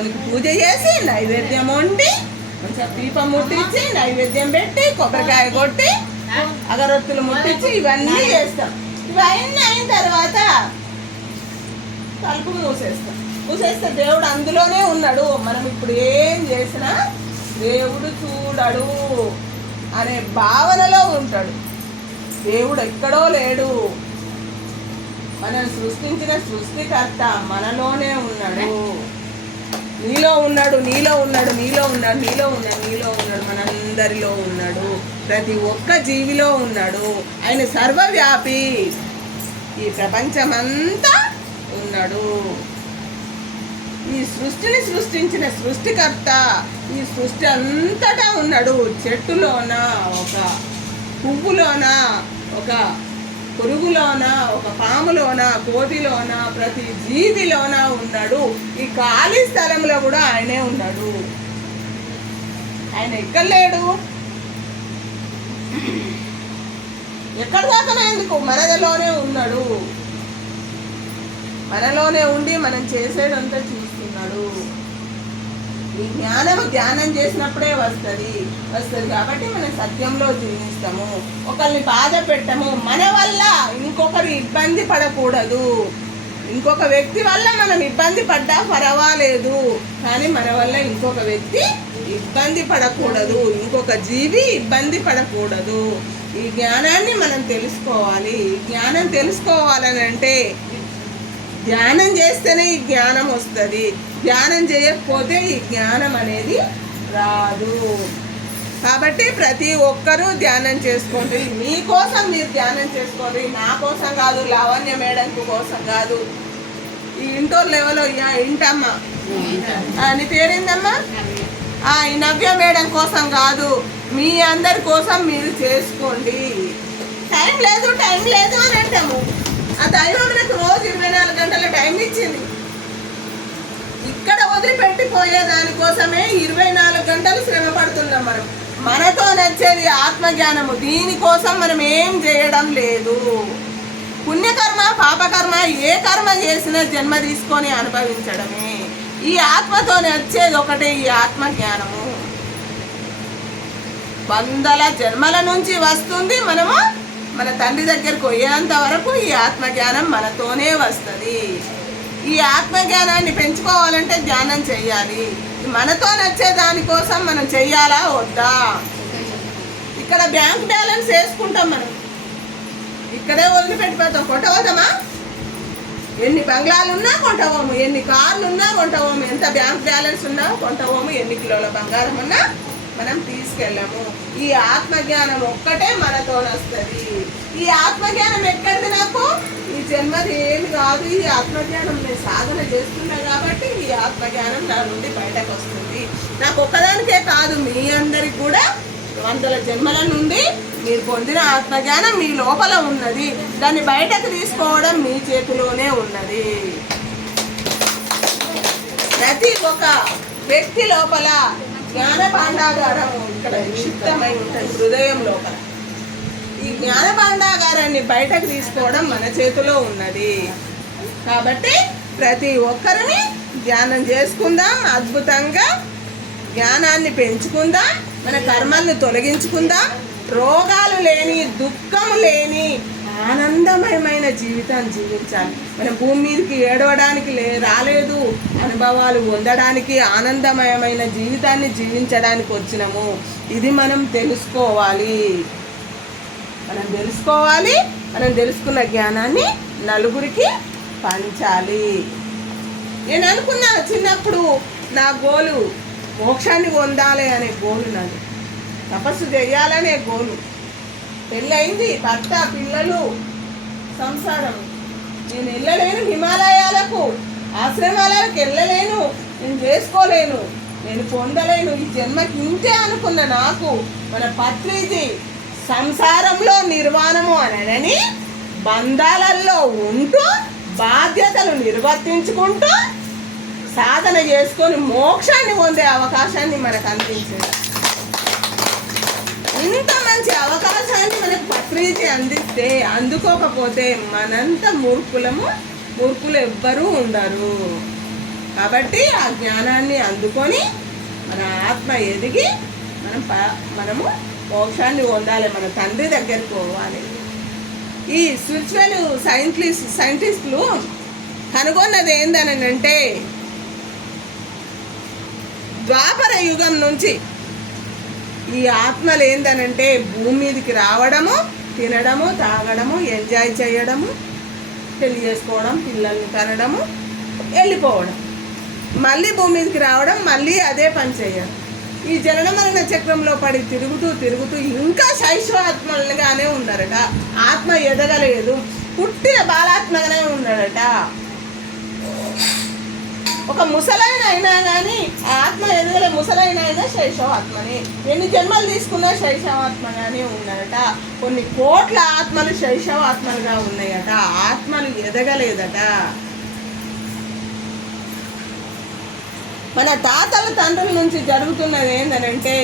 దేవునికి పూజ చేసి నైవేద్యం వండి కొంచెం దీపం ముట్టించి నైవేద్యం పెట్టి కొబ్బరికాయ కొట్టి అగరొత్తులు ముట్టించి ఇవన్నీ చేస్తాం. ఇవన్నీ అయిన తర్వాత తలుపు మూసేస్తాం. మూసేస్తే దేవుడు అందులోనే ఉన్నాడు. మనం ఇప్పుడు ఏం చేసినా దేవుడు చూడడు అనే భావనలో ఉంటాడు. దేవుడు ఎక్కడో లేడు. మనం సృష్టించిన సృష్టికర్త మనలోనే ఉన్నాడు. నీలో ఉన్నాడు నీలో ఉన్నాడు నీలో ఉన్నాడు నీలో ఉన్నాడు నీలో ఉన్నాడు మనందరిలో ఉన్నాడు. ప్రతి ఒక్క జీవిలో ఉన్నాడు. ఆయన సర్వవ్యాపి. ఈ ప్రపంచమంతా ఉన్నాడు. ఈ సృష్టిని సృష్టించిన సృష్టికర్త ఈ సృష్టి అంతటా ఉన్నాడు. చెట్టులోన ఒక పువ్వులోన ఒక పురుగులోన ఒక పాములోన కోతిలోన ప్రతి జీవిలోన ఉన్నాడు. ఈ ఖాళీ స్థలంలో కూడా ఆయనే ఉన్నాడు. ఆయన ఎక్కడ లేడు? ఎక్కడ దాకా ఎందుకు? మనదలోనే ఉన్నాడు. మనలోనే ఉండి మనం చేసేదంతా చూస్తున్నాడు. ఈ జ్ఞానం ధ్యానం చేసినప్పుడే వస్తుంది వస్తుంది కాబట్టి మనం సత్యంలో జీవిస్తాము. ఒకరిని బాధ పెట్టము. మన వల్ల ఇంకొకరు ఇబ్బంది పడకూడదు. ఇంకొక వ్యక్తి వల్ల మనం ఇబ్బంది పడ్డా పర్వాలేదు. కానీ మన వల్ల ఇంకొక వ్యక్తి ఇబ్బంది పడకూడదు. ఇంకొక జీవి ఇబ్బంది పడకూడదు. ఈ జ్ఞానాన్ని మనం తెలుసుకోవాలి. ఈ జ్ఞానం తెలుసుకోవాలని అంటే ధ్యానం చేస్తేనే ఈ జ్ఞానం వస్తుంది. ధ్యానం చేయకపోతే ఈ జ్ఞానం అనేది రాదు. కాబట్టి ప్రతి ఒక్కరూ ధ్యానం చేసుకోండి. మీకోసం మీరు ధ్యానం చేసుకోండి. నా కోసం కాదు లావణ్య మేడం కోసం కాదు. ఈ ఇంటోర్ లెవెల్ ఇంటమ్మా. అని పేరేందమ్మా? ఆ, ఈ నవ్య మేడం కోసం కాదు. మీ అందరి కోసం మీరు చేసుకోండి. టైం లేదు టైం లేదు అని అంటాము. ఆ దైవం మనకు రోజు ఇరవై నాలుగు గంటల టైం ఇచ్చింది. ఇక్కడ వదిలిపెట్టిపోయే దానికోసమే ఇరవై నాలుగు గంటలు శ్రమ పడుతున్నాం మనం. మనతో నచ్చేది ఆత్మజ్ఞానము. దీనికోసం మనం ఏం చేయడం లేదు. పుణ్యకర్మ పాపకర్మ ఏ కర్మ చేసినా జన్మ తీసుకొని అనుభవించడమే. ఈ ఆత్మతో వచ్చేది ఒకటే ఈ ఆత్మ జ్ఞానము వందల జన్మల నుంచి వస్తుంది మనము మన తండ్రి దగ్గరకు పోయేంత వరకు ఈ ఆత్మజ్ఞానం మనతోనే వస్తుంది. ఈ ఆత్మజ్ఞానాన్ని పెంచుకోవాలంటే ధ్యానం చేయాలి మనతో నచ్చే దానికోసం మనం చెయ్యాలా? వద్దా? ఇక్కడ బ్యాంక్ బ్యాలెన్స్ వేసుకుంటాం మనం. ఇక్కడే వదిలిపెట్టిపోతాం. కొట్టవద్దామా ఎన్ని బంగ్లాలు ఉన్నా కొంటవోము ఎన్ని కార్లు ఉన్నా కొంటవోము ఎంత బ్యాంక్ బ్యాలెన్స్ ఉన్నా కొంటవోము ఎన్ని కిలోల బంగారం ఉన్నా మనం తీసుకెళ్ళము. ఈ ఆత్మజ్ఞానం ఒక్కటే మనతో వస్తుంది ఈ ఆత్మజ్ఞానం ఎక్కడిది నాకు? ఈ జన్మది ఏమి కాదు. ఈ ఆత్మజ్ఞానం నేను సాధన చేస్తున్నా కాబట్టి ఈ ఆత్మజ్ఞానం నా నుండి బయటకు వస్తుంది నాకు ఒక్కదానికే కాదు మీ అందరికి కూడా వందల జన్మల నుండి మీరు పొందిన ఆత్మజ్ఞానం మీ లోపల ఉన్నది. దాన్ని బయటకు తీసుకోవడం మీ చేతిలోనే ఉన్నది. ప్రతి ఒక్క వ్యక్తి లోపల జ్ఞాన భాండాగారం ఇక్కడ నిక్షిప్తమై ఉంటుంది హృదయం లోపల ఈ జ్ఞాన భాండాగారాన్ని బయటకు తీసుకోవడం మన చేతిలో ఉన్నది. కాబట్టి ప్రతి ఒక్కరిని ధ్యానం చేసుకుందాం అద్భుతంగా జ్ఞానాన్ని పెంచుకుందాం మన కర్మల్ని తొలగించుకుందాం. రోగాలు లేని దుఃఖము లేని ఆనందమయమైన జీవితాన్ని జీవించాలి. మనం భూమి మీదకి ఏడవడానికి లే రాలేదు. అనుభవాలు పొందడానికి ఆనందమయమైన జీవితాన్ని జీవించడానికి వచ్చినాము. ఇది మనం తెలుసుకోవాలి. మనం తెలుసుకోవాలి. మనం తెలుసుకున్న జ్ఞానాన్ని నలుగురికి పంచాలి. నేను అనుకున్నా చిన్నప్పుడు నా గోలు మోక్షాన్ని పొందాలి అనే గోలు నాది. తపస్సు చేయాలనే గోలు. పెళ్ళయింది భర్త పిల్లలు సంసారం. నేను వెళ్ళలేను హిమాలయాలకు ఆశ్రమాలకు వెళ్ళలేను నేను చేసుకోలేను నేను పొందలేను. ఈ జన్మకి ఇంతే అనుకున్న నాకు మన పత్రిది సంసారంలో నిర్వాణము అనని బంధాలలో ఉంటూ బాధ్యతలు నిర్వర్తించుకుంటూ సాధన చేసుకొని మోక్షాన్ని పొందే అవకాశాన్ని మనకు అందించింది ఇంత మంచి అవకాశాన్ని మనకు పత్రిజీ అందిస్తే అందుకోకపోతే మనంత మూర్ఖులము మూర్ఖులు ఎవ్వరూ ఉండరు. కాబట్టి ఆ జ్ఞానాన్ని అందుకొని మన ఆత్మ ఎదిగి మనం ప- మనము మోక్షాన్ని పొందాలి మన తండ్రి దగ్గరికి పోవాలి. ఈ స్పిరిచువల్ సైంటిస్ట్ సైంటిస్టులు కనుగొన్నది ఏందని అంటే ద్వాపర యుగం నుంచి ఈ ఆత్మలు ఏందనంటే భూమి మీదకి రావడము తినడము తాగడము ఎంజాయ్ చేయడము పెళ్ళి చేసుకోవడం పిల్లల్ని కనడము వెళ్ళిపోవడం. మళ్ళీ భూమి మీదకి రావడం మళ్ళీ అదే పని చేయడం ఈ జనన మరణ చక్రంలో పడి తిరుగుతూ తిరుగుతూ ఇంకా శైశవాత్మలుగానే ఉన్నారట. ఆత్మ ఎదగలేదు. పుట్టిన బాలాత్మగానే ఉన్నాడట ఒక ముసలైన అయినా కానీ ఆత్మ ఎదగలే ముసలైన అయినా శైశవాత్మని. ఎన్ని జన్మలు తీసుకున్నా శైశవాత్మగానే ఉన్నాడట కొన్ని కోట్ల ఆత్మలు శైశవాత్మలుగా ఉన్నాయట. ఆత్మలు ఎదగలేదట. మన తాతల తండ్రుల నుంచి జరుగుతున్నది ఏంటనంటే